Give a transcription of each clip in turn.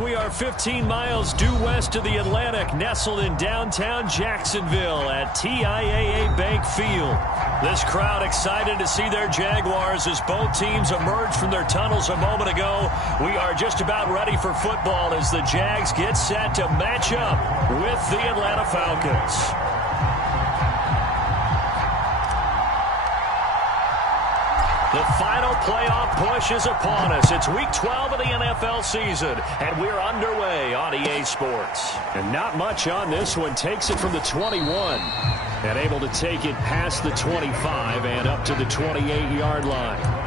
We are 15 miles due west of the Atlantic, nestled in downtown Jacksonville at TIAA Bank Field. This crowd excited to see their Jaguars as both teams emerged from their tunnels a moment ago. We are just about ready for football as the Jags get set to match up with the Atlanta Falcons. The final playoff push is upon us. It's week 12 of the NFL season, and we're underway on EA Sports. And not much on this one. Takes it from the 21 and able to take it past the 25 and up to the 28-yard line.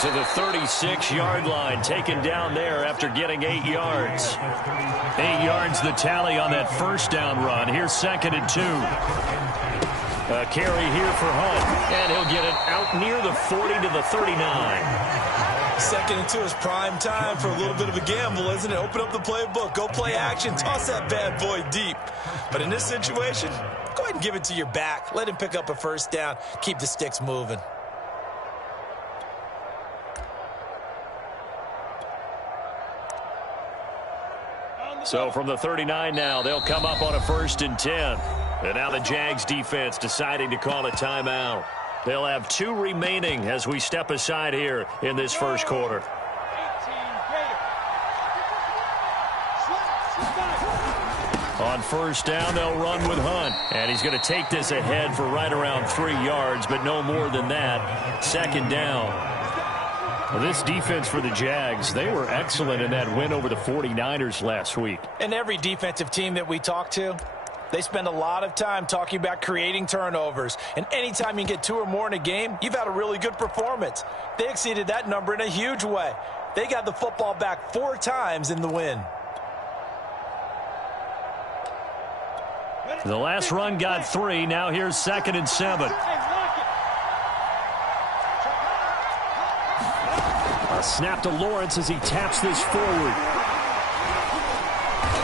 To the 36-yard line, taken down there after getting 8 yards. 8 yards the tally on that first down run. Here's 2nd and 2. A carry here for Hunt, and he'll get it out near the 40 to the 39. 2nd and 2 is prime time for a little bit of a gamble, isn't it? Open up the playbook, go play action, toss that bad boy deep. But in this situation, go ahead and give it to your back. Let him pick up a first down, keep the sticks moving. So from the 39 now, they'll come up on a 1st and 10. And now the Jags defense deciding to call a timeout. They'll have 2 remaining as we step aside here in this first quarter. On 1st down, they'll run with Hunt. And he's going to take this ahead for right around 3 yards, but no more than that. 2nd down. Well, this defense for the Jags, they were excellent in that win over the 49ers last week. And every defensive team that we talk to, they spend a lot of time talking about creating turnovers. And anytime you get 2 or more in a game, you've had a really good performance. They exceeded that number in a huge way. They got the football back 4 times in the win. The last run got 3. Now here's 2nd and 7. A snap to Lawrence as he taps this forward.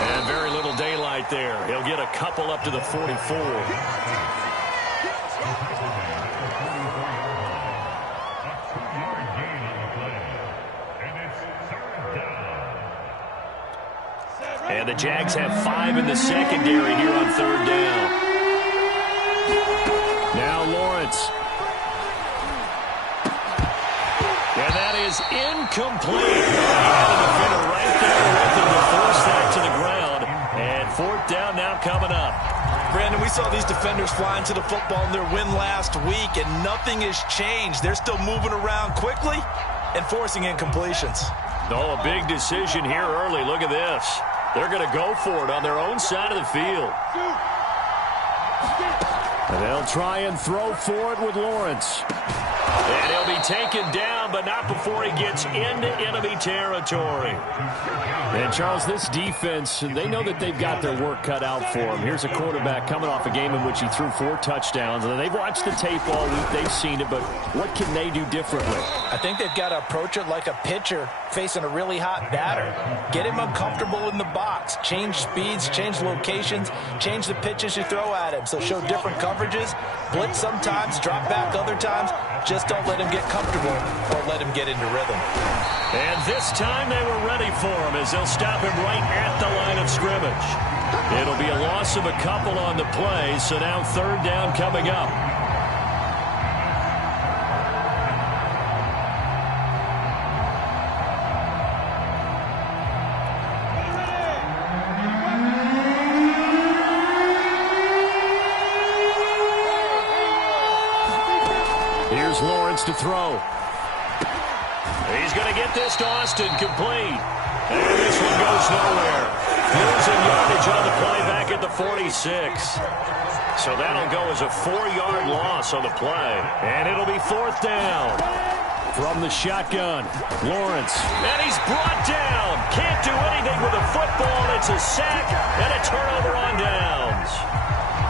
And very little daylight there. He'll get a couple up to the 44. And the Jags have 5 in the secondary here on 3rd down. Now Lawrence. And that is incomplete. He had a defender right there with him to force that to the ground. And 4th down now coming up. Brandon, we saw these defenders flying to the football in their win last week, and nothing has changed. They're still moving around quickly and forcing incompletions. Oh, a big decision here early. Look at this. They're going to go for it on their own side of the field. And they'll try and throw for it with Lawrence. And he'll be taken down, but not before he gets into enemy territory. And, Charles, this defense, they know that they've got their work cut out for them. Here's a quarterback coming off a game in which he threw 4 touchdowns. And they've watched the tape all week. They've seen it, but what can they do differently? I think they've got to approach it like a pitcher facing a really hot batter. Get him uncomfortable in the box. Change speeds, change locations, change the pitches you throw at him. So show different coverages. Blitz sometimes, drop back other times. Just don't let him get comfortable or let him get into rhythm. And this time they were ready for him as they'll stop him right at the line of scrimmage. It'll be a loss of a couple on the play, so now 3rd down coming up. Here's Lawrence to throw. He's going to get this to Austin, complete. And this one goes nowhere. Losing yardage on the play back at the 46. So that'll go as a 4-yard loss on the play. And it'll be 4th down. From the shotgun, Lawrence. And he's brought down. Can't do anything with a football. It's a sack and a turnover on downs.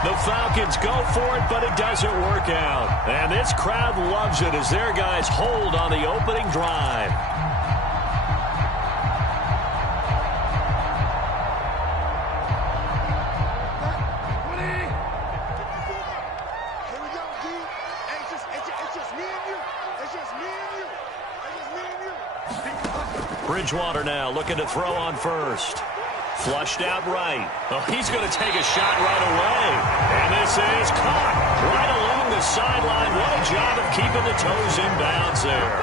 The Falcons go for it, but it doesn't work out. And this crowd loves it as their guys hold on the opening drive. Bridgewater now looking to throw on first. Flushed out right. Oh, he's going to take a shot right away. And this is caught right along the sideline. What a job of keeping the toes in bounds there.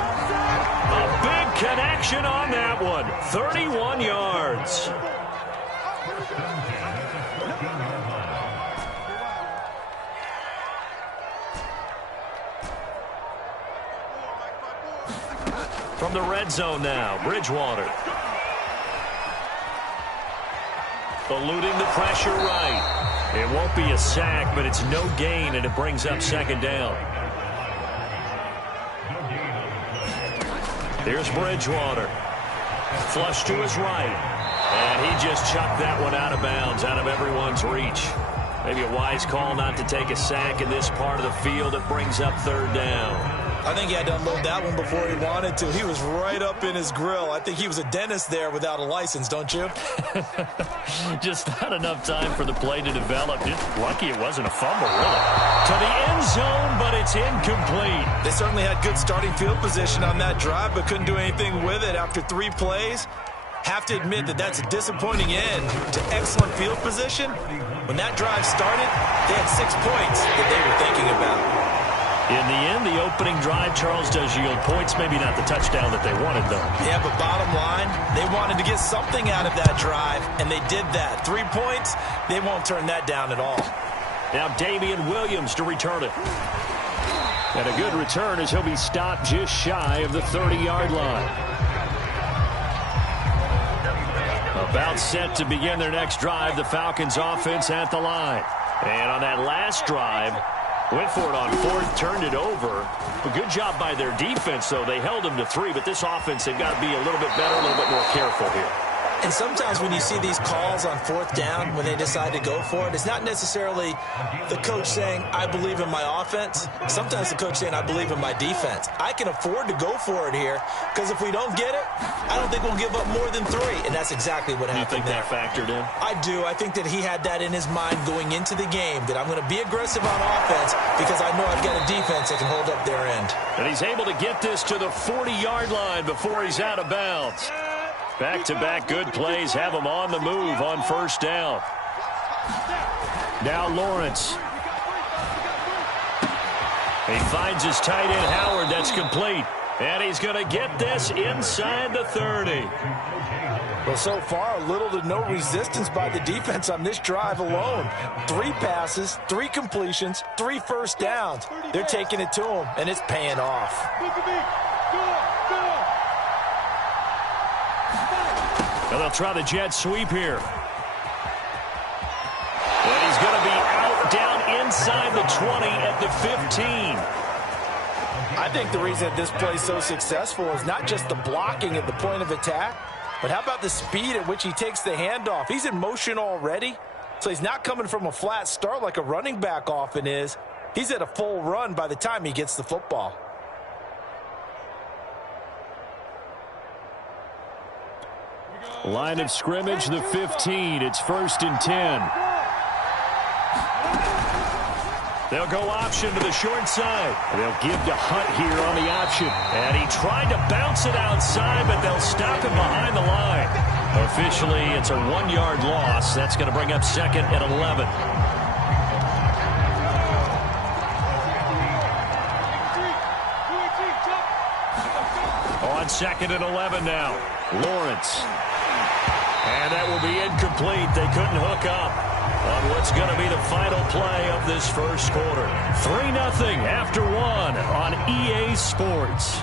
A big connection on that one. 31 yards. From the red zone now, Bridgewater. Eluding the pressure right. It won't be a sack, but it's no gain, and it brings up second down. Here's Bridgewater. Flush to his right. And he just chucked that one out of bounds, out of everyone's reach. Maybe a wise call not to take a sack in this part of the field. It brings up third down. I think he had to unload that one before he wanted to. He was right up in his grill. I think he was a dentist there without a license, don't you? Just not enough time for the play to develop. Just lucky it wasn't a fumble, really. To the end zone, but it's incomplete. They certainly had good starting field position on that drive, but couldn't do anything with it after 3 plays. Have to admit that that's a disappointing end to excellent field position. When that drive started, they had 6 points that they were thinking about. In the end, the opening drive, Charles, does yield points. Maybe not the touchdown that they wanted, though. Yeah, but bottom line, they wanted to get something out of that drive, and they did that. 3 points, they won't turn that down at all. Now Damian Williams to return it. And a good return as he'll be stopped just shy of the 30-yard line. About set to begin their next drive, the Falcons offense at the line. And on that last drive, went for it on fourth, turned it over. A good job by their defense, though. They held them to 3, but this offense, they've got to be a little bit better, a little bit more careful here. And sometimes when you see these calls on fourth down, when they decide to go for it, it's not necessarily the coach saying, I believe in my offense. Sometimes the coach saying, I believe in my defense. I can afford to go for it here, because if we don't get it, I don't think we'll give up more than 3. And that's exactly what happened there. You think that factored in? I do. I think that he had that in his mind going into the game, that I'm going to be aggressive on offense because I know I've got a defense that can hold up their end. And he's able to get this to the 40-yard line before he's out of bounds. Back-to-back good plays have him on the move on first down. Now Lawrence. He finds his tight end Howard. That's complete. And he's going to get this inside the 30. Well, so far, little to no resistance by the defense on this drive alone. 3 passes, 3 completions, 3 first downs. They're taking it to him, and it's paying off. And they'll try the jet sweep here. And he's going to be out down inside the 20 at the 15. I think the reason that this play is so successful is not just the blocking at the point of attack, but how about the speed at which he takes the handoff? He's in motion already, so he's not coming from a flat start like a running back often is. He's at a full run by the time he gets the football. Line of scrimmage, the 15. It's 1st and 10. They'll go option to the short side. They'll give to Hunt here on the option. And he tried to bounce it outside, but they'll stop him behind the line. Officially, it's a 1-yard loss. That's going to bring up 2nd and 11. On 2nd and 11 now. Lawrence. And that will be incomplete. They couldn't hook up on what's going to be the final play of this first quarter. 3-0 after 1 on EA Sports.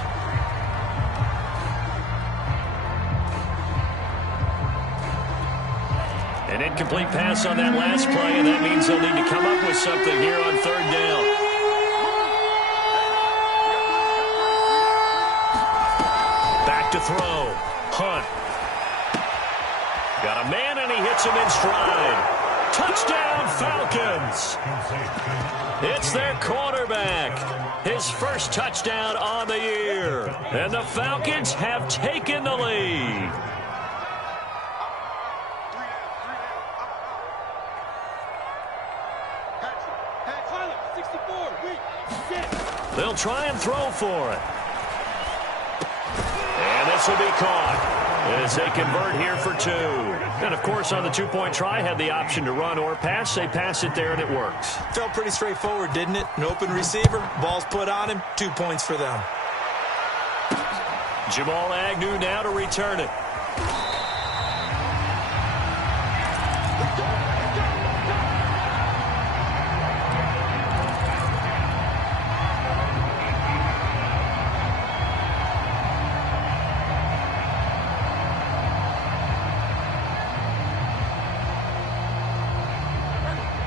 An incomplete pass on that last play, and that means they'll need to come up with something here on 3rd down. Back to throw. Hunt. Got a man, and he hits him in stride. Touchdown, Falcons. It's their quarterback. His first touchdown on the year. And the Falcons have taken the lead. They'll try and throw for it. And this will be caught as they convert here for 2. And, of course, on the 2-point try, had the option to run or pass. They pass it there, and it works. Felt pretty straightforward, didn't it? An open receiver, ball's put on him, 2 points for them. Jamal Agnew now to return it.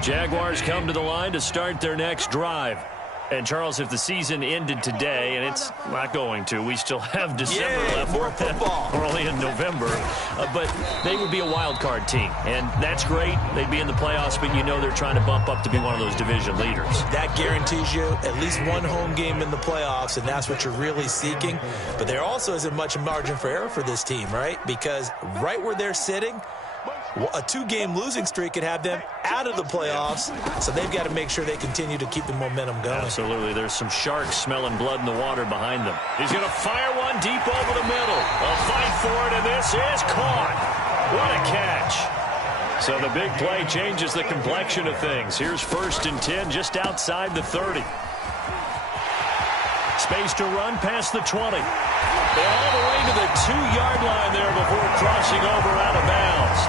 Jaguars come to the line to start their next drive. And, Charles, if the season ended today, and it's not going to, we still have December left. More football. We're only in November. But they would be a wild card team. And that's great. They'd be in the playoffs, but you know they're trying to bump up to be one of those division leaders. That guarantees you at least one home game in the playoffs, and that's what you're really seeking. But there also isn't much margin for error for this team, right? Because right where they're sitting, a 2-game losing streak could have them out of the playoffs, so they've got to make sure they continue to keep the momentum going. Absolutely. There's some sharks smelling blood in the water behind them. He's going to fire one deep over the middle. A fight for it, and this is caught. What a catch. So the big play changes the complexion of things. Here's 1st and 10 just outside the 30. Space to run past the 20. All the way to the 2-yard line there before crossing over out of bounds.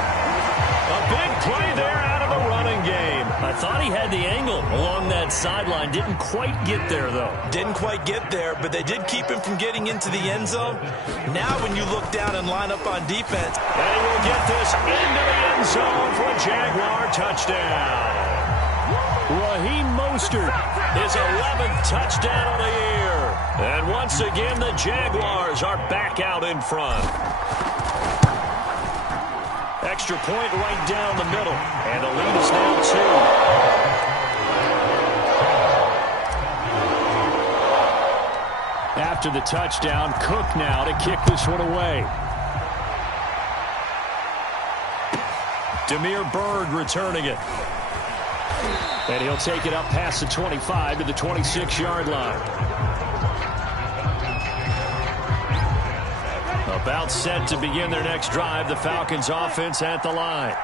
A big play there out of the running game. I thought he had the angle along that sideline. Didn't quite get there, though. Didn't quite get there, but they did keep him from getting into the end zone. Now when you look down and line up on defense. And he will get this into the end zone for a Jaguar touchdown. Raheem Mostert, his 11th touchdown of the year. And once again, the Jaguars are back out in front. Extra point right down the middle. And the lead is now 2. After the touchdown, Cook now to kick this one away. Damiere Byrd returning it. And he'll take it up past the 25 to the 26-yard line. About set to begin their next drive, the Falcons offense at the line.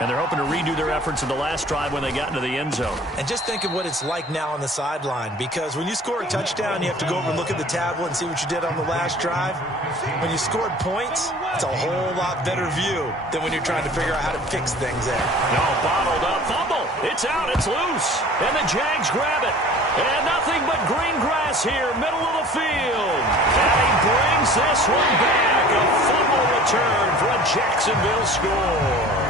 And they're hoping to redo their efforts in the last drive when they got into the end zone. And just think of what it's like now on the sideline, because when you score a touchdown, you have to go over and look at the tablet and see what you did on the last drive. When you scored points, it's a whole lot better view than when you're trying to figure out how to fix things there. No, bottled up, fumble. It's out, it's loose. And the Jags grab it. And nothing but green grass here, middle of the field. And he brings this one back. A fumble return for a Jacksonville score.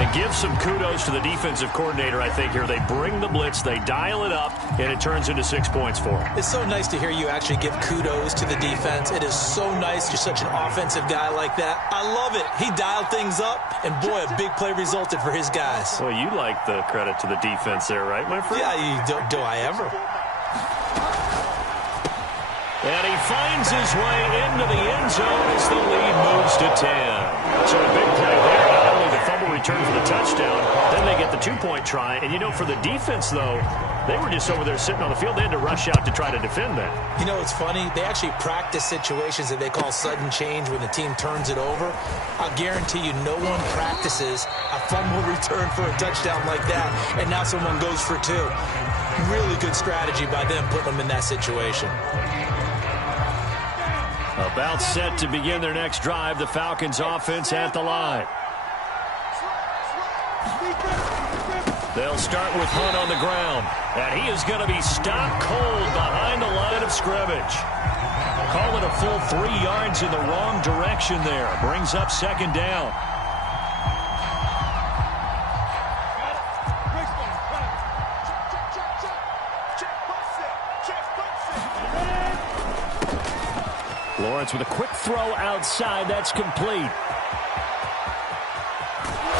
And give some kudos to the defensive coordinator, I think, here. They bring the blitz, they dial it up, and it turns into 6 points for them. It's so nice to hear you actually give kudos to the defense. It is so nice. You're such an offensive guy like that. I love it. He dialed things up, and boy, a big play resulted for his guys. Well, you like the credit to the defense there, right, my friend? Yeah, do I ever? And he finds his way into the end zone as the lead moves to 10. So a big play there. Not only the fumble return for the touchdown, then they get the 2-point try. And, you know, for the defense, though, they were just over there sitting on the field. They had to rush out to try to defend that. You know, it's funny. They actually practice situations that they call sudden change when the team turns it over. I'll guarantee you no one practices a fumble return for a touchdown like that, and now someone goes for 2. Really good strategy by them putting them in that situation. About set to begin their next drive, the Falcons offense at the line. They'll start with Hunt on the ground, and he is going to be stopped cold behind the line of scrimmage. Call it a full 3 yards in the wrong direction there. Brings up 2nd down. Lawrence with a quick throw outside. That's complete.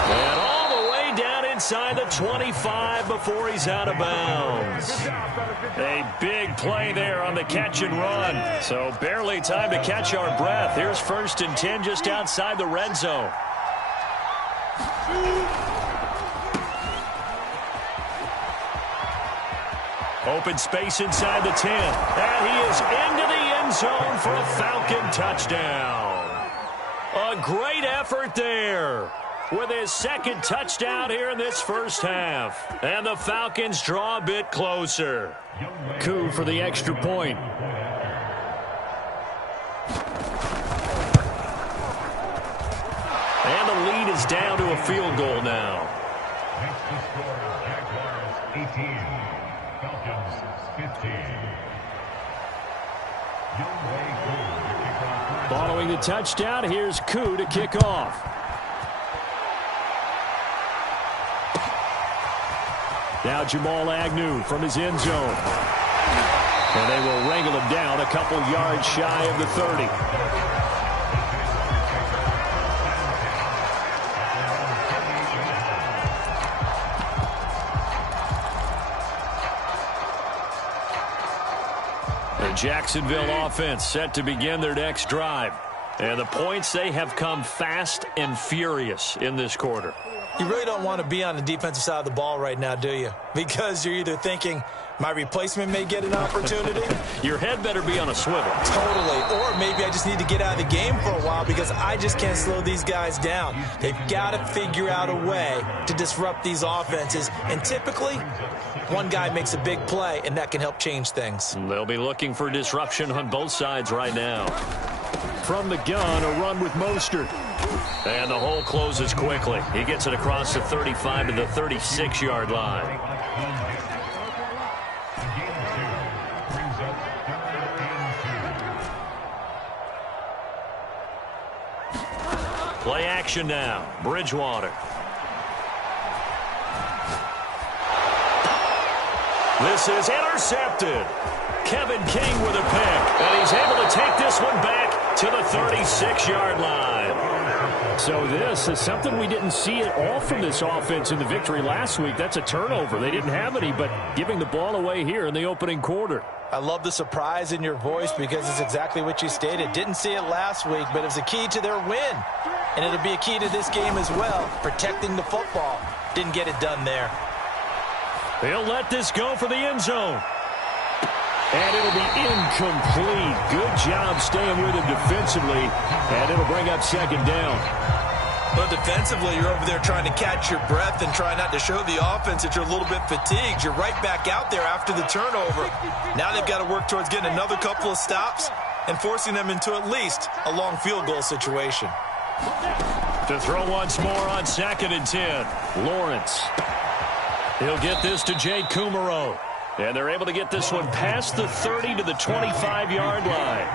And inside the 25 before he's out of bounds. A big play there on the catch and run. So barely time to catch our breath. Here's 1st and 10 just outside the red zone. Open space inside the 10. And he is into the end zone for a Falcon touchdown. A great effort there with his 2nd touchdown here in this first half. And the Falcons draw a bit closer. Coup for the extra point. And the lead is down to a field goal now. Next to score, Jaguars 18, Falcons 15. Following the touchdown, here's Koo to kick off. Now Jamal Agnew from his end zone. And they will wrangle him down a couple yards shy of the 30. The Jacksonville offense set to begin their next drive. And the points, they have come fast and furious in this quarter. You really don't want to be on the defensive side of the ball right now, do you? Because you're either thinking, my replacement may get an opportunity. Your head better be on a swivel. Totally. Or maybe I just need to get out of the game for a while because I just can't slow these guys down. They've got to figure out a way to disrupt these offenses. And typically, one guy makes a big play, and that can help change things. They'll be looking for disruption on both sides right now. From the gun, a run with Mostert. And the hole closes quickly. He gets it across the 35 to the 36-yard line. Play action now. Bridgewater. This is intercepted. Kevin King with a pick. And he's able to take this one back to the 36-yard line. So this is something we didn't see at all from this offense in the victory last week. That's a turnover. They didn't have any, but giving the ball away here in the opening quarter. I love the surprise in your voice because it's exactly what you stated. Didn't see it last week, but it was a key to their win. And it'll be a key to this game as well, protecting the football. Didn't get it done there. They'll let this go for the end zone. And it'll be incomplete. Good job staying with him defensively. And it'll bring up 2nd down. But defensively, you're over there trying to catch your breath and try not to show the offense that you're a little bit fatigued. You're right back out there after the turnover. Now they've got to work towards getting another couple of stops and forcing them into at least a long field goal situation. To throw once more on 2nd and 10. Lawrence. He'll get this to Jade Kumaro. And they're able to get this one past the 30 to the 25-yard line.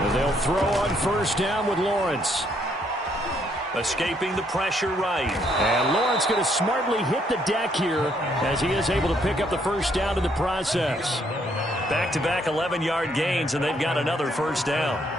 And they'll throw on 1st down with Lawrence. Escaping the pressure right. And Lawrence going to smartly hit the deck here as he is able to pick up the 1st down in the process. Back-to-back 11-yard gains, and they've got another 1st down.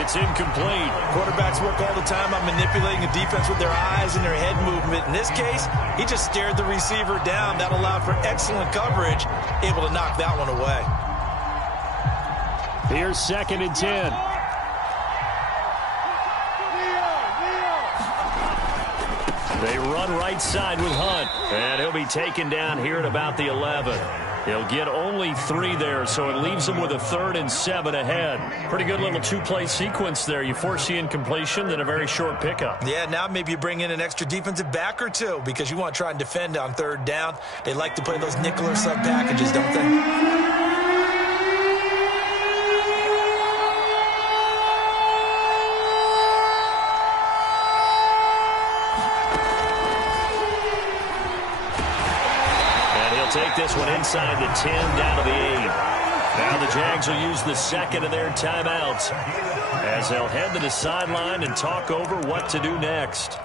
It's incomplete. Quarterbacks work all the time on manipulating the defense with their eyes and their head movement. In this case, he just stared the receiver down. That allowed for excellent coverage, able to knock that one away. Here's 2nd and 10. They run right side with Hunt. And he'll be taken down here at about the 11. He'll get only 3 there, so it leaves him with a 3rd and 7 ahead. Pretty good little 2-play sequence there. You force the incompletion, then a very short pickup. Yeah, now maybe you bring in an extra defensive back or two because you want to try and defend on 3rd down. They like to play those nickel or sub packages, don't they? Take this one inside the 10, down to the 8. Now the Jags will use the second of their timeouts as they'll head to the sideline and talk over what to do next.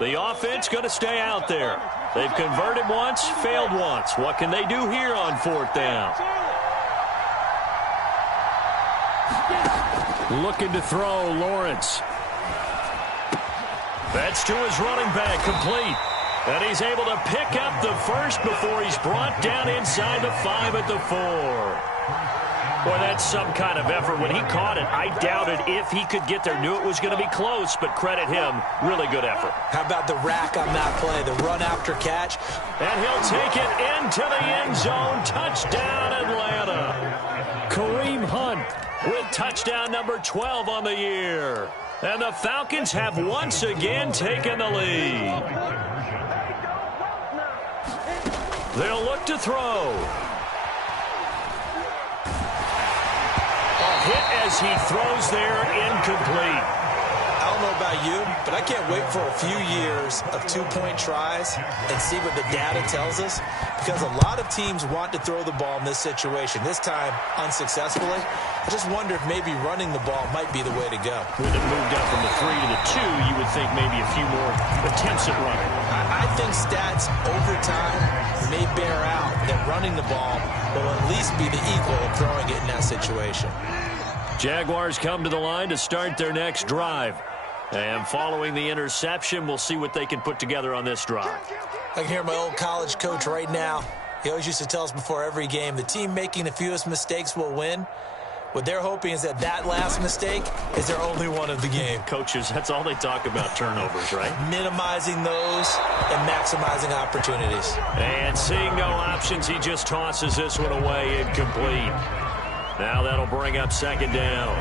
The offense going to stay out there. They've converted once, failed once. What can they do here on fourth down? Looking to throw, Lawrence. That's to his running back, complete. And he's able to pick up the first before he's brought down inside the 5 at the 4. Boy, that's some kind of effort. When he caught it, I doubted if he could get there. Knew it was going to be close, but credit him. Really good effort. How about the rack on that play, the run after catch? And he'll take it into the end zone. Touchdown, Atlanta. Kareem Hunt with touchdown number 12 on the year. And the Falcons have once again taken the lead. They'll look to throw. A hit as he throws there, incomplete. I don't know about you, but I can't wait for a few years of two-point tries and see what the data tells us, because a lot of teams want to throw the ball in this situation, this time unsuccessfully. I just wonder if maybe running the ball might be the way to go. With it moved up from the 3 to the 2, you would think maybe a few more attempts at running. I think stats over time may bear out that running the ball will at least be the equal of throwing it in that situation. Jaguars come to the line to start their next drive. And following the interception, we'll see what they can put together on this drive. I can hear my old college coach right now. He always used to tell us before every game, the team making the fewest mistakes will win. What they're hoping is that last mistake is their only one of the game. Coaches, that's all they talk about, turnovers, right? Minimizing those and maximizing opportunities. And seeing no options, he just tosses this one away, incomplete. Now that'll bring up second down.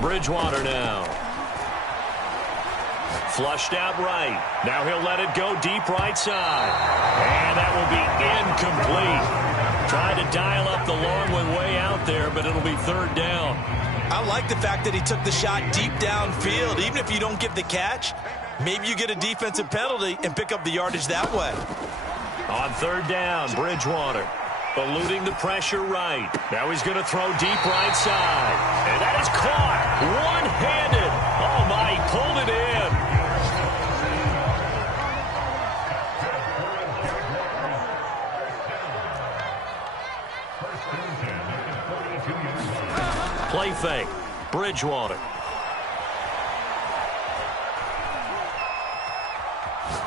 Bridgewater now. Flushed out right. Now he'll let it go deep right side. And that will be incomplete. Tried to dial up the long one way out there, but it'll be third down. I like the fact that he took the shot deep downfield. Even if you don't get the catch, maybe you get a defensive penalty and pick up the yardage that way. On third down, Bridgewater. Eluding the pressure right. Now he's going to throw deep right side. And that is caught. One-handed. Oh, my, he pulled it in. Play fake. Bridgewater.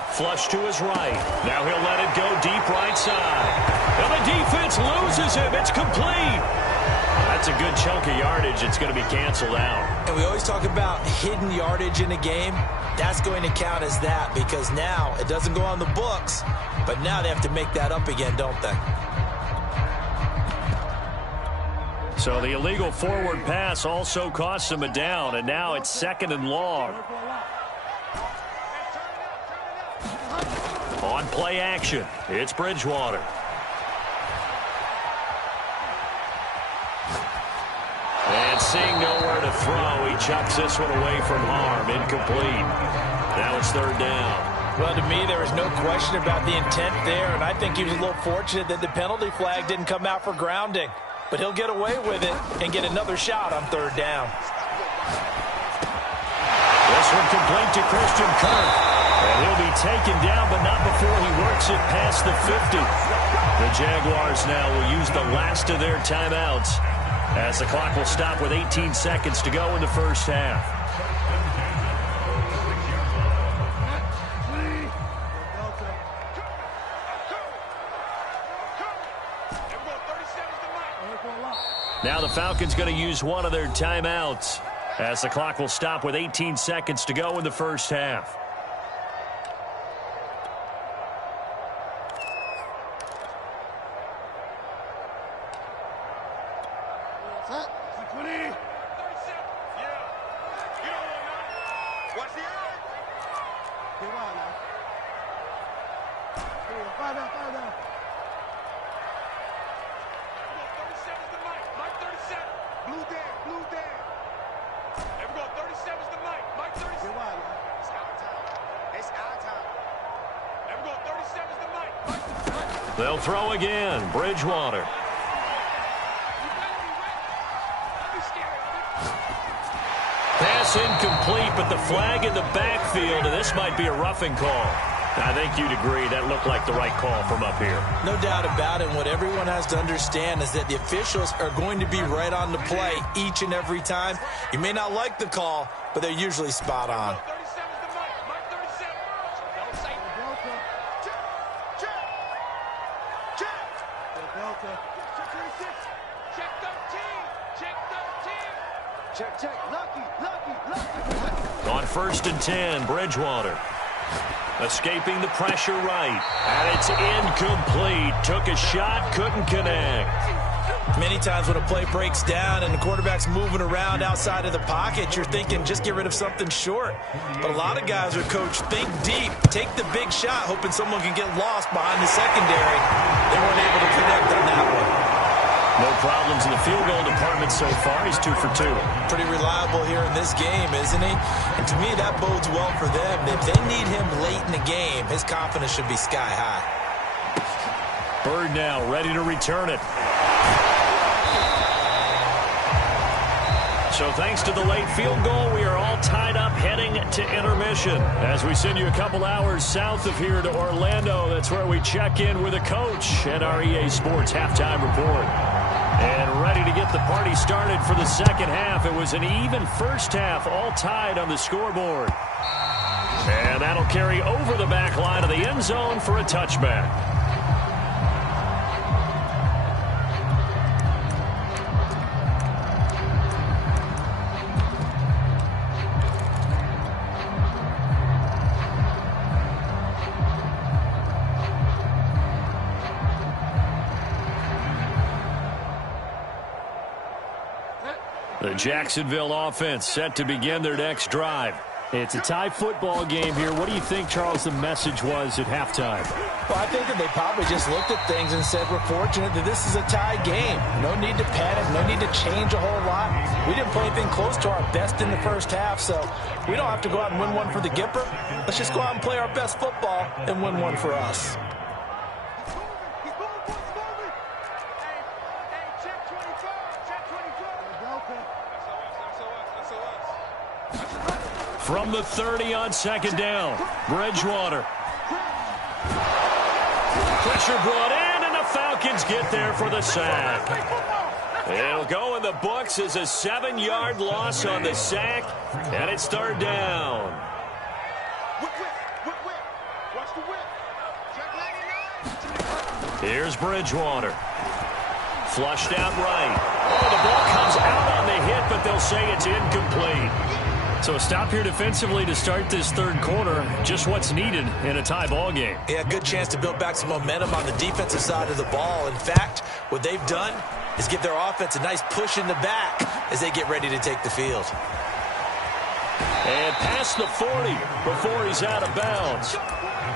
Flush to his right. Now he'll let it go deep right side. And the defense loses him. It's complete. That's a good chunk of yardage. It's going to be canceled out. And we always talk about hidden yardage in a game. That's going to count as that, because now it doesn't go on the books, but now they have to make that up again, don't they? So the illegal forward pass also costs him a down, and now it's second and long. On play action, it's Bridgewater. And seeing nowhere to throw, he chucks this one away from harm. Incomplete. Now it's third down. Well, to me, there was no question about the intent there, and I think he was a little fortunate that the penalty flag didn't come out for grounding. But he'll get away with it and get another shot on third down. This one complete to Christian Kirk. And he'll be taken down, but not before he works it past the 50. The Jaguars now will use the last of their timeouts as the clock will stop with 18 seconds to go in the first half. Now the Falcons going to use one of their timeouts as the clock will stop with 18 seconds to go in the first half. Watch the They'll throw again. Bridgewater. Pass incomplete, but the flag in the backfield, and this might be a roughing call. I think you'd agree that looked like the right call from up here. No doubt about it. What everyone has to understand is that the officials are going to be right on the play each and every time. You may not like the call, but they're usually spot on. On 1st and 10, Bridgewater. Escaping the pressure right. And it's incomplete. Took a shot, couldn't connect. Many times when a play breaks down and the quarterback's moving around outside of the pocket, you're thinking just get rid of something short. But a lot of guys are coached, think deep, take the big shot, hoping someone can get lost behind the secondary. They weren't able to connect on that one. No problems in the field goal department so far. He's 2 for 2. Pretty reliable here in this game, isn't he? And to me, that bodes well for them. If they need him late in the game, his confidence should be sky high. Bird now ready to return it. So thanks to the late field goal, we are all tied up heading to intermission. As we send you a couple hours south of here to Orlando, that's where we check in with a coach at our EA Sports Halftime Report. And ready to get the party started for the second half. It was an even first half, all tied on the scoreboard. And that'll carry over the back line of the end zone for a touchback. The Jacksonville offense set to begin their next drive. It's a tie football game here. What do you think, Charles, the message was at halftime? Well, I think that they probably just looked at things and said, we're fortunate that this is a tie game. No need to panic, no need to change a whole lot. We didn't play anything close to our best in the first half, so we don't have to go out and win one for the Gipper. Let's just go out and play our best football and win one for us. From the 30 on second down, Bridgewater. Pressure brought in, and the Falcons get there for the sack. It'll go in the books as a 7-yard loss on the sack, and it's third down. Here's Bridgewater. Flushed out right. Oh, the ball comes out on the hit, but they'll say it's incomplete. So a stop here defensively to start this third quarter. Just what's needed in a tie ball game. Yeah, good chance to build back some momentum on the defensive side of the ball. In fact, what they've done is give their offense a nice push in the back as they get ready to take the field. And past the 40 before he's out of bounds.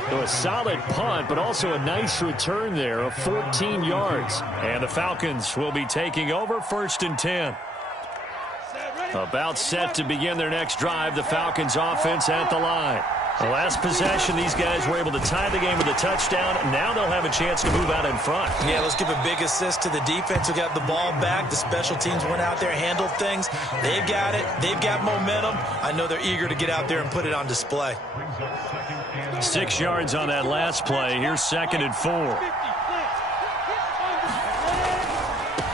So a solid punt, but also a nice return there of 14 yards. And the Falcons will be taking over 1st and 10. About set to begin their next drive, the Falcons offense at the line. The last possession, these guys were able to tie the game with a touchdown. Now they'll have a chance to move out in front. Yeah, let's give a big assist to the defense who got the ball back. The special teams went out there, handled things. They've got it. They've got momentum. I know they're eager to get out there and put it on display. 6 yards on that last play. Here's 2nd and 4.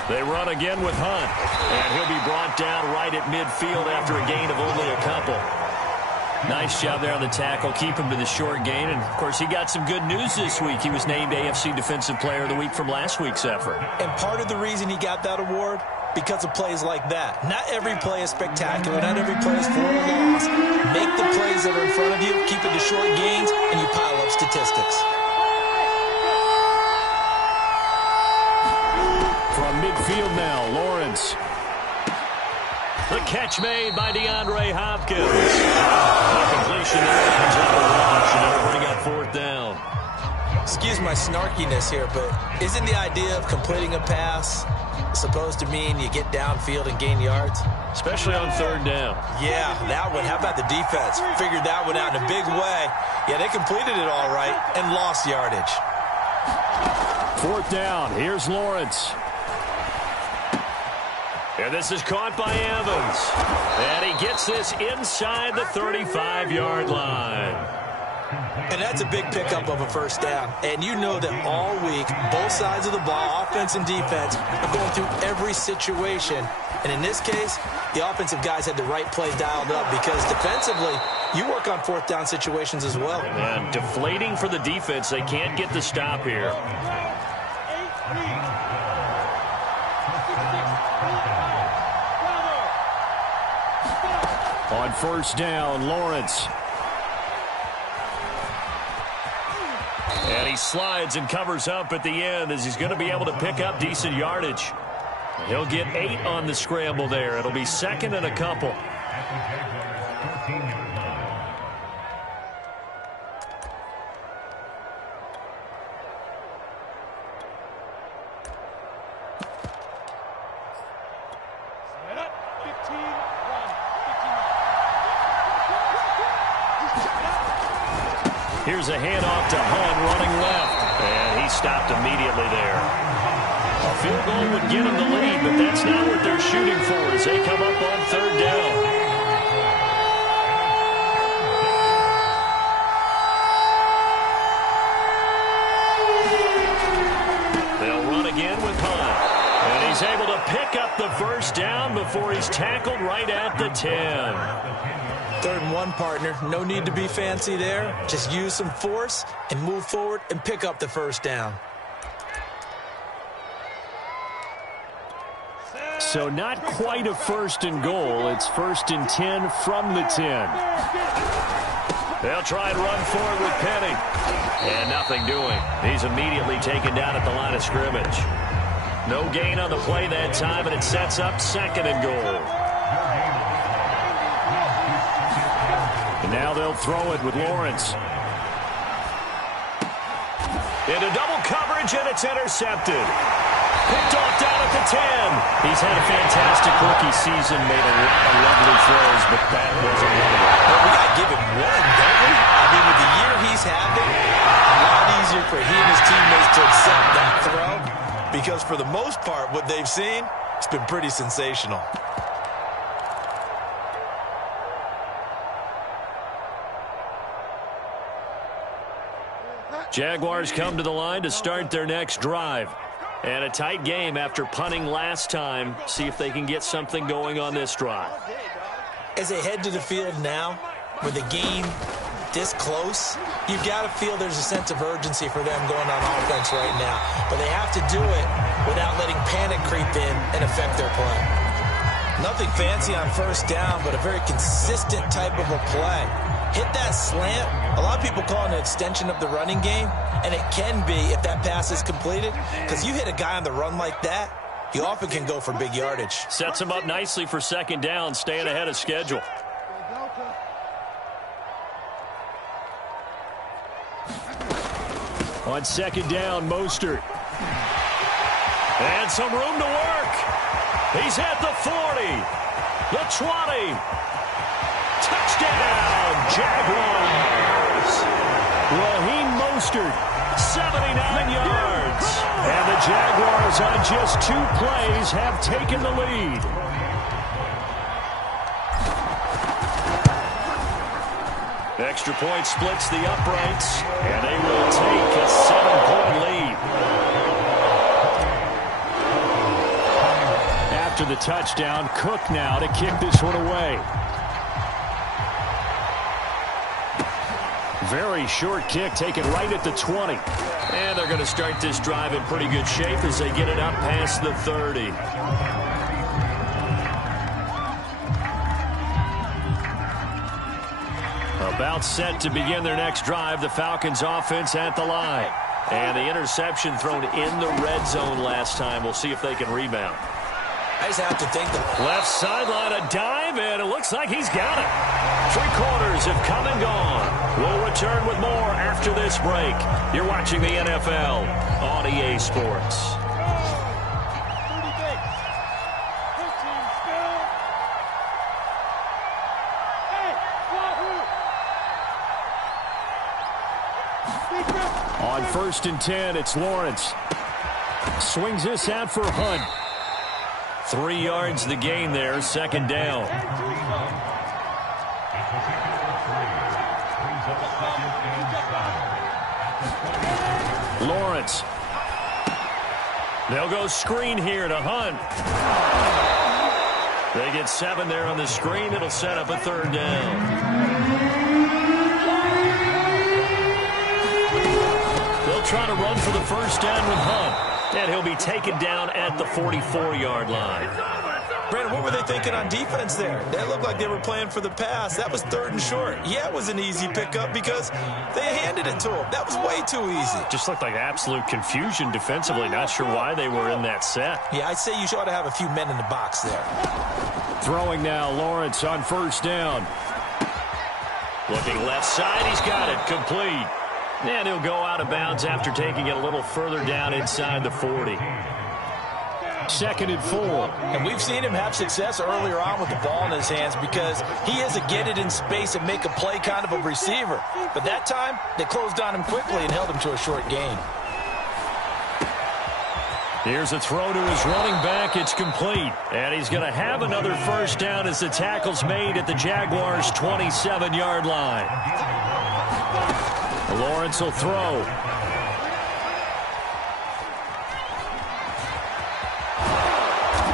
They run again with Hunt, and he'll be brought down right at midfield after a gain of only a couple. Nice job there on the tackle. Keep him to the short gain, and, of course, he got some good news this week. He was named AFC Defensive Player of the Week from last week's effort. And part of the reason he got that award, because of plays like that. Not every play is spectacular. Not every play is for a loss. Make the plays that are in front of you, keep it to short gains, and you pile up statistics. From midfield now, Lawrence. The catch made by DeAndre Hopkins. A completion there ends up a run. Should never bring up 4th down. Excuse my snarkiness here, but isn't the idea of completing a pass supposed to mean you get downfield and gain yards? Especially on third down. Yeah, that one. How about the defense? Figured that one out in a big way. Yeah, they completed it all right and lost yardage. Fourth down. Here's Lawrence. And this is caught by Evans. And he gets this inside the 35-yard line. And that's a big pickup of a first down. And you know that all week, both sides of the ball, offense and defense, are going through every situation. And in this case, the offensive guys had the right play dialed up because defensively, you work on fourth down situations as well. And deflating for the defense. They can't get the stop here. On first down, Lawrence. And he slides and covers up at the end as he's going to be able to pick up decent yardage. He'll get 8 on the scramble there. It'll be second and a couple. Here's a handoff to Hunt running left. And he stopped immediately there. A field goal would get him the lead, but that's not what they're shooting for as they come up on third down. They'll run again with Hunt. And he's able to pick up the first down before he's tackled right at the 10. 3rd and 1, partner. No need to be fancy there. Just use some force and move forward and pick up the first down. So not quite a first and goal. It's 1st and 10 from the 10. They'll try and run forward with Penny. And nothing doing. He's immediately taken down at the line of scrimmage. No gain on the play that time, and it sets up 2nd and goal. And now they'll throw it with Lawrence. Into double coverage, and it's intercepted. Picked off down at the 10. He's had a fantastic rookie season, made a lot of lovely throws, but that wasn't one of them. Well, we got to give him one, don't we? I mean, with the year he's having, a lot easier for he and his teammates to accept that throw because for the most part, what they've seen, it's been pretty sensational. Jaguars come to the line to start their next drive. And a tight game after punting last time. See if they can get something going on this drive. As they head to the field now, with the game this close, you've got to feel there's a sense of urgency for them going on offense right now. But they have to do it without letting panic creep in and affect their play. Nothing fancy on first down, but a very consistent type of a play. Hit that slant. A lot of people call it an extension of the running game, and it can be if that pass is completed, because you hit a guy on the run like that, he often can go for big yardage. Sets him up nicely for 2nd down, staying ahead of schedule. On 2nd down, Mostert. And some room to work. He's at the 40, the 20. Touchdown, Jaguars. Raheem Mostert, 79 yards. And the Jaguars on just 2 plays have taken the lead. Extra point splits the uprights, and they will take a 7-point lead. After the touchdown, Cook now to kick this one away. Very short kick, taken right at the 20. And they're going to start this drive in pretty good shape as they get it up past the 30. About set to begin their next drive. The Falcons offense at the line. And the interception thrown in the red zone last time. We'll see if they can rebound. I just have to think that Left sideline, a dive, and it looks like he's got it. 3 quarters have come and gone. We'll return with more after this break. You're watching the NFL on EA Sports. On 1st and 10, it's Lawrence. Swings this out for Hunt. 3 yards the gain there, 2nd down. Lawrence. They'll go screen here to Hunt. They get 7 there on the screen. It'll set up a 3rd down. Trying to run for the 1st down with Hunt. And he'll be taken down at the 44-yard line. Brandon, what were they thinking on defense there? They looked like they were playing for the pass. That was 3rd and short. Yeah, it was an easy pickup because they handed it to him. That was way too easy. Just looked like absolute confusion defensively. Not sure why they were in that set. Yeah, I'd say you ought to have a few men in the box there. Throwing now, Lawrence on 1st down. Looking left side, he's got it. Complete. And he'll go out of bounds after taking it a little further down inside the 40. 2nd and 4. And we've seen him have success earlier on with the ball in his hands because he is a get it in space and make a play kind of a receiver. But that time, they closed on him quickly and held him to a short gain. Here's a throw to his running back. It's complete. And he's going to have another 1st down as the tackle's made at the Jaguars' 27-yard line. Lawrence will throw.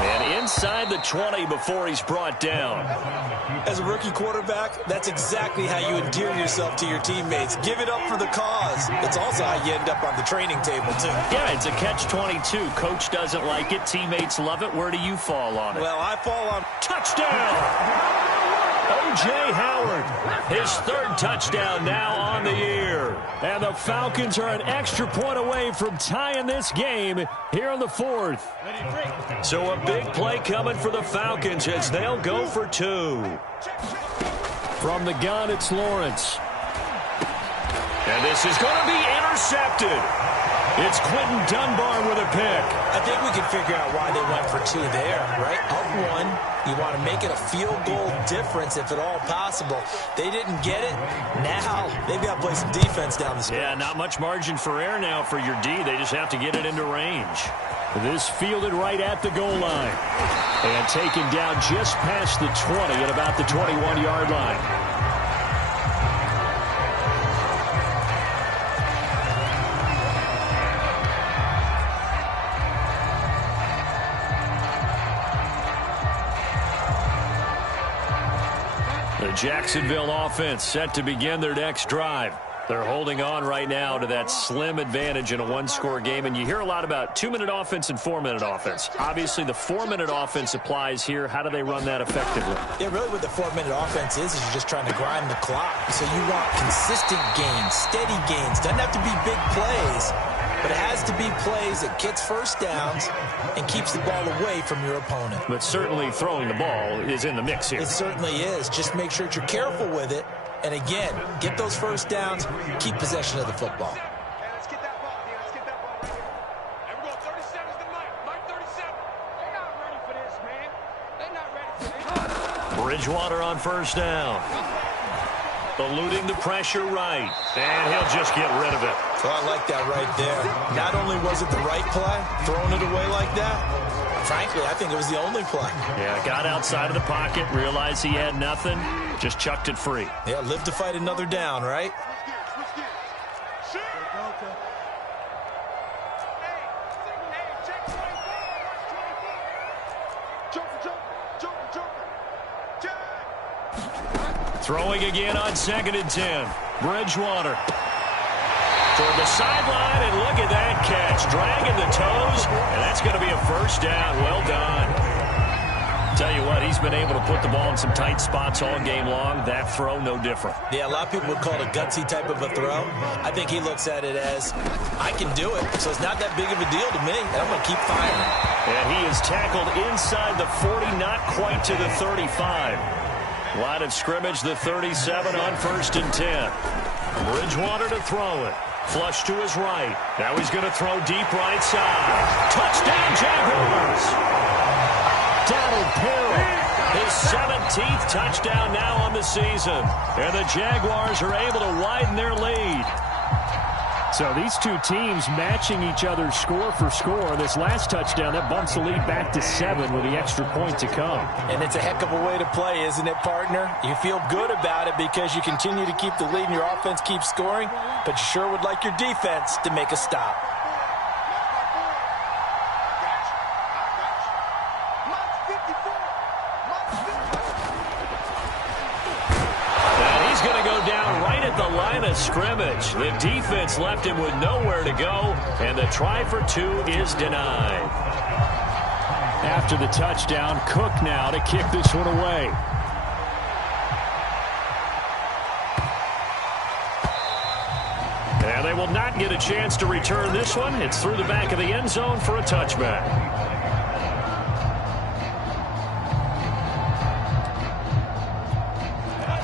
And inside the 20 before he's brought down. As a rookie quarterback, that's exactly how you endear yourself to your teammates. Give it up for the cause. It's also how you end up on the training table, too. Yeah, it's a catch-22. Coach doesn't like it. Teammates love it. Where do you fall on it? Well, I fall on touchdown. O.J. Howard, his 3rd touchdown now on the year. And the Falcons are an extra point away from tying this game here in the 4th. So a big play coming for the Falcons as they'll go for 2. From the gun, it's Lawrence. And this is going to be intercepted. It's Quentin Dunbar with a pick. I think we can figure out why they went for 2 there, right? Up 1, you want to make it a field goal difference if at all possible. They didn't get it. Now they've got to play some defense down the stretch. Yeah, not much margin for error now for your D. They just have to get it into range. This fielded right at the goal line. And taken down just past the 20 at about the 21-yard line. The Jacksonville offense set to begin their next drive. They're holding on right now to that slim advantage in a 1-score game. And you hear a lot about 2-minute offense and 4-minute offense. Obviously, the 4-minute offense applies here. How do they run that effectively? Yeah, really what the 4-minute offense is you're just trying to grind the clock. So you want consistent gains, steady gains. Doesn't have to be big plays, but it has to be plays that gets 1st downs and keeps the ball away from your opponent. But certainly throwing the ball is in the mix here. It certainly is. Just make sure that you're careful with it. And again, get those 1st downs, keep possession of the football. Let's get that ball here. Let's get that ball. There we go. 37's the Mike 37. They're not ready for this, man. They're not ready for this. Bridgewater on 1st down. Eluding the pressure right. And he'll just get rid of it. So I like that right there. Not only was it the right play, throwing it away like that, frankly, I think it was the only play. Yeah, got outside of the pocket, realized he had nothing, just chucked it free. Yeah, live to fight another down, right? Throwing again on 2nd and 10. Bridgewater. Toward the sideline, and look at that catch. Dragging the toes, and that's going to be a 1st down. Well done. Tell you what, he's been able to put the ball in some tight spots all game long. That throw, no different. Yeah, a lot of people would call it a gutsy type of a throw. I think he looks at it as, I can do it, so it's not that big of a deal to me, and I'm going to keep firing. And he is tackled inside the 40, not quite to the 35. Line of scrimmage, the 37 on 1st and 10. Bridgewater to throw it. Flush to his right. Now he's going to throw deep right side. Touchdown, Jaguars! Donald Perry, his 17th touchdown now on the season. And the Jaguars are able to widen their lead. So these two teams matching each other's score for score. This last touchdown, that bumps the lead back to 7 with the extra point to come. And it's a heck of a way to play, isn't it, partner? You feel good about it because you continue to keep the lead and your offense keeps scoring, but you sure would like your defense to make a stop. He's going to go down right at the line of scrimmage. The defense left him with nowhere to go, and the try for 2 is denied. After the touchdown, Cook now to kick this one away. And they will not get a chance to return this one. It's through the back of the end zone for a touchback.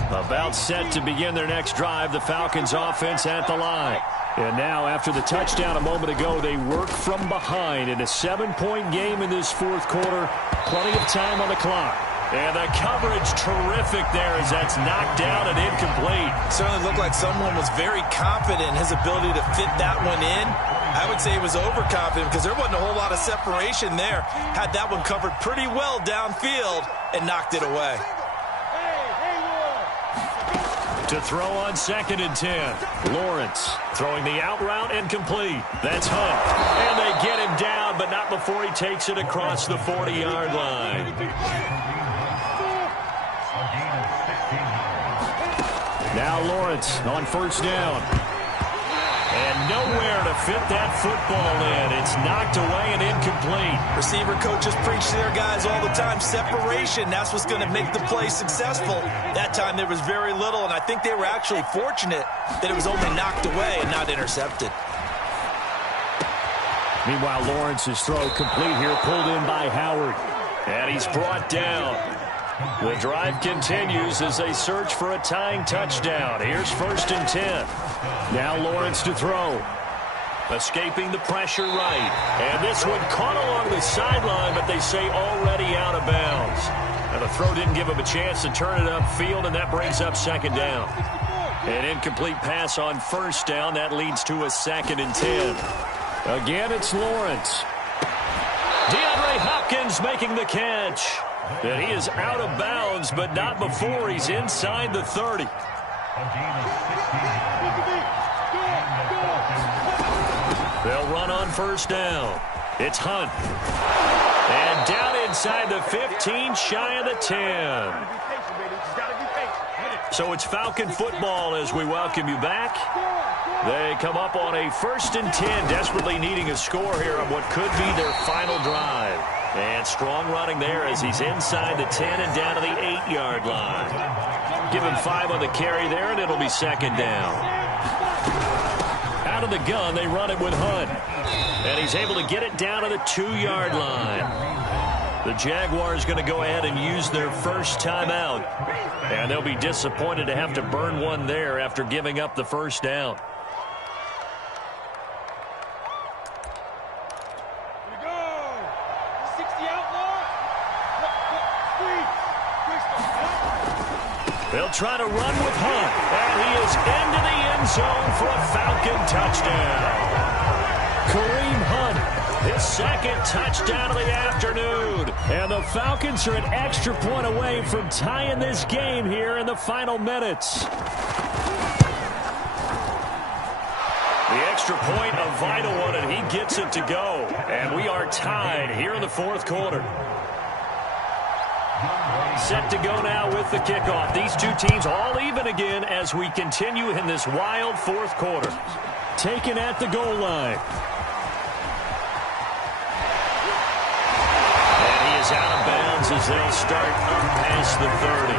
About set to begin their next drive, the Falcons offense at the line. And now after the touchdown a moment ago, they work from behind in a 7-point game in this fourth quarter. Plenty of time on the clock. And the coverage terrific there as that's knocked down and incomplete. Certainly looked like someone was very confident in his ability to fit that one in. I would say he was overconfident because there wasn't a whole lot of separation there. Had that one covered pretty well downfield and knocked it away. To throw on 2nd and 10. Lawrence throwing the out route and complete. That's Hunt. And they get him down, but not before he takes it across the 40-yard line. Now Lawrence on 1st down. And nowhere to fit that football in. It's knocked away and incomplete. Receiver coaches preach to their guys all the time. Separation, that's what's going to make the play successful. That time there was very little, and I think they were actually fortunate that it was only knocked away and not intercepted. Meanwhile, Lawrence's throw complete here, pulled in by Howard. And he's brought down. The drive continues as they search for a tying touchdown. Here's 1st and 10. Now Lawrence to throw. Escaping the pressure right. And this one caught along the sideline, but they say already out of bounds. And the throw didn't give him a chance to turn it upfield, and that brings up 2nd down. An incomplete pass on 1st down. That leads to a 2nd and 10. Again, it's Lawrence. DeAndre Hopkins making the catch. And he is out of bounds, but not before he's inside the 30. They'll run on 1st down. It's Hunt. And down inside the 15, shy of the 10. So it's Falcon football as we welcome you back. They come up on a 1st and 10, desperately needing a score here on what could be their final drive. And strong running there as he's inside the 10 and down to the 8-yard line. Give him 5 on the carry there, and it'll be 2nd down. Out of the gun, they run it with Hunt. And he's able to get it down to the 2-yard line. The Jaguars going to go ahead and use their first timeout. And they'll be disappointed to have to burn one there after giving up the 1st down. They'll try to run with Hunt, and he is into the end zone for a Falcon touchdown. Kareem Hunt, his 2nd touchdown of the afternoon. And the Falcons are an extra point away from tying this game here in the final minutes. The extra point, a vital one, and he gets it to go. And we are tied here in the 4th quarter. Set to go now with the kickoff. These two teams all even again as we continue in this wild 4th quarter. Taken at the goal line. And he is out of bounds as they'll start up past the 30.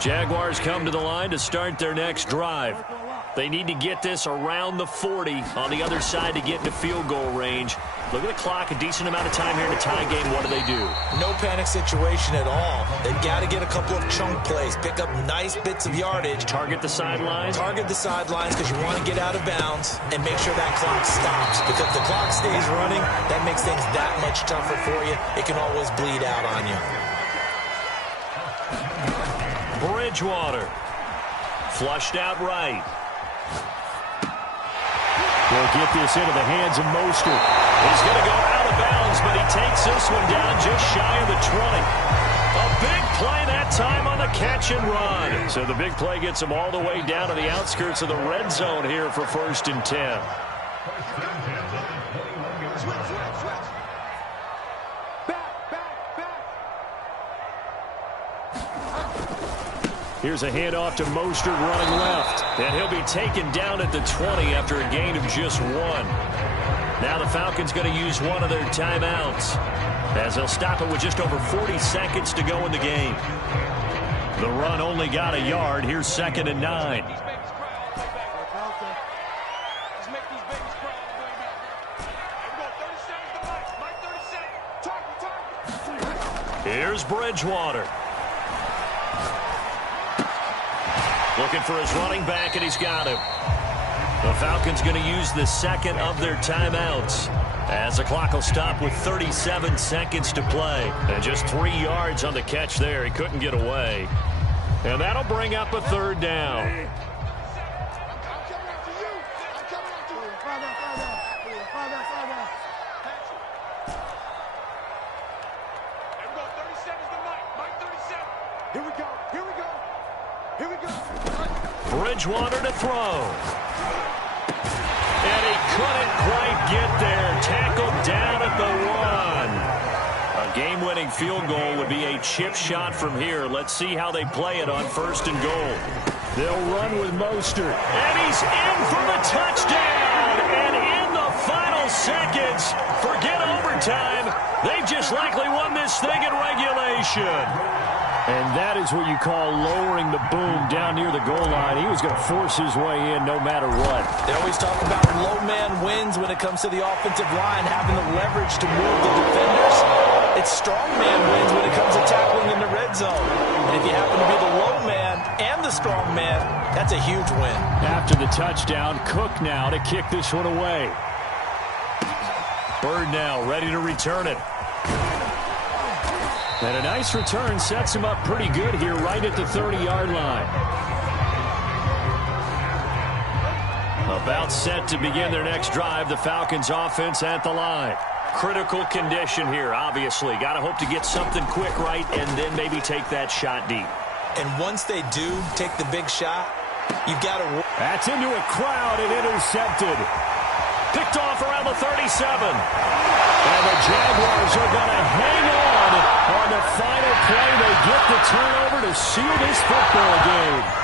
Jaguars come to the line to start their next drive. They need to get this around the 40 on the other side to get into field goal range. Look at the clock, a decent amount of time here in a tie game. What do? No panic situation at all. They've got to get a couple of chunk plays, pick up nice bits of yardage. Target the sidelines? Target the sidelines because you want to get out of bounds and make sure that clock stops. Because if the clock stays running, that makes things that much tougher for you. It can always bleed out on you. Bridgewater. Flushed out right. They'll get this into the hands of Mostert. He's going to go out of bounds, but he takes this one down just shy of the 20. A big play that time on the catch and run. So the big play gets him all the way down to the outskirts of the red zone here for 1st and 10. Here's a handoff to Mostert running left. And he'll be taken down at the 20 after a gain of just 1. Now the Falcons going to use one of their timeouts, as they'll stop it with just over 40 seconds to go in the game. The run only got a yard. Here's 2nd and 9. Here's Bridgewater. Looking for his running back, and he's got him. The Falcons going to use the second of their timeouts, as the clock will stop with 37 seconds to play. And just 3 yards on the catch there. He couldn't get away. And that'll bring up a 3rd down. Bridgewater to throw. And he couldn't quite get there. Tackled down at the 1. A game-winning field goal would be a chip shot from here. Let's see how they play it on 1st and goal. They'll run with Mostert. And he's in for the touchdown. And in the final seconds, forget overtime. They've just likely won this thing in regulation. And that is what you call lowering the boom down near the goal line. He was going to force his way in no matter what. They always talk about low man wins when it comes to the offensive line, having the leverage to move the defenders. It's strong man wins when it comes to tackling in the red zone. And if you happen to be the low man and the strong man, that's a huge win. After the touchdown, Cook now to kick this one away. Bird now ready to return it. And a nice return sets him up pretty good here right at the 30-yard line. About set to begin their next drive, the Falcons offense at the line. Critical condition here, obviously. Got to hope to get something quick right and then maybe take that shot deep. And once they do take the big shot, you've got to... That's into a crowd and intercepted. Picked off around the 37. And the Jaguars are going to hang on the final play. They get the turnover to seal this football game.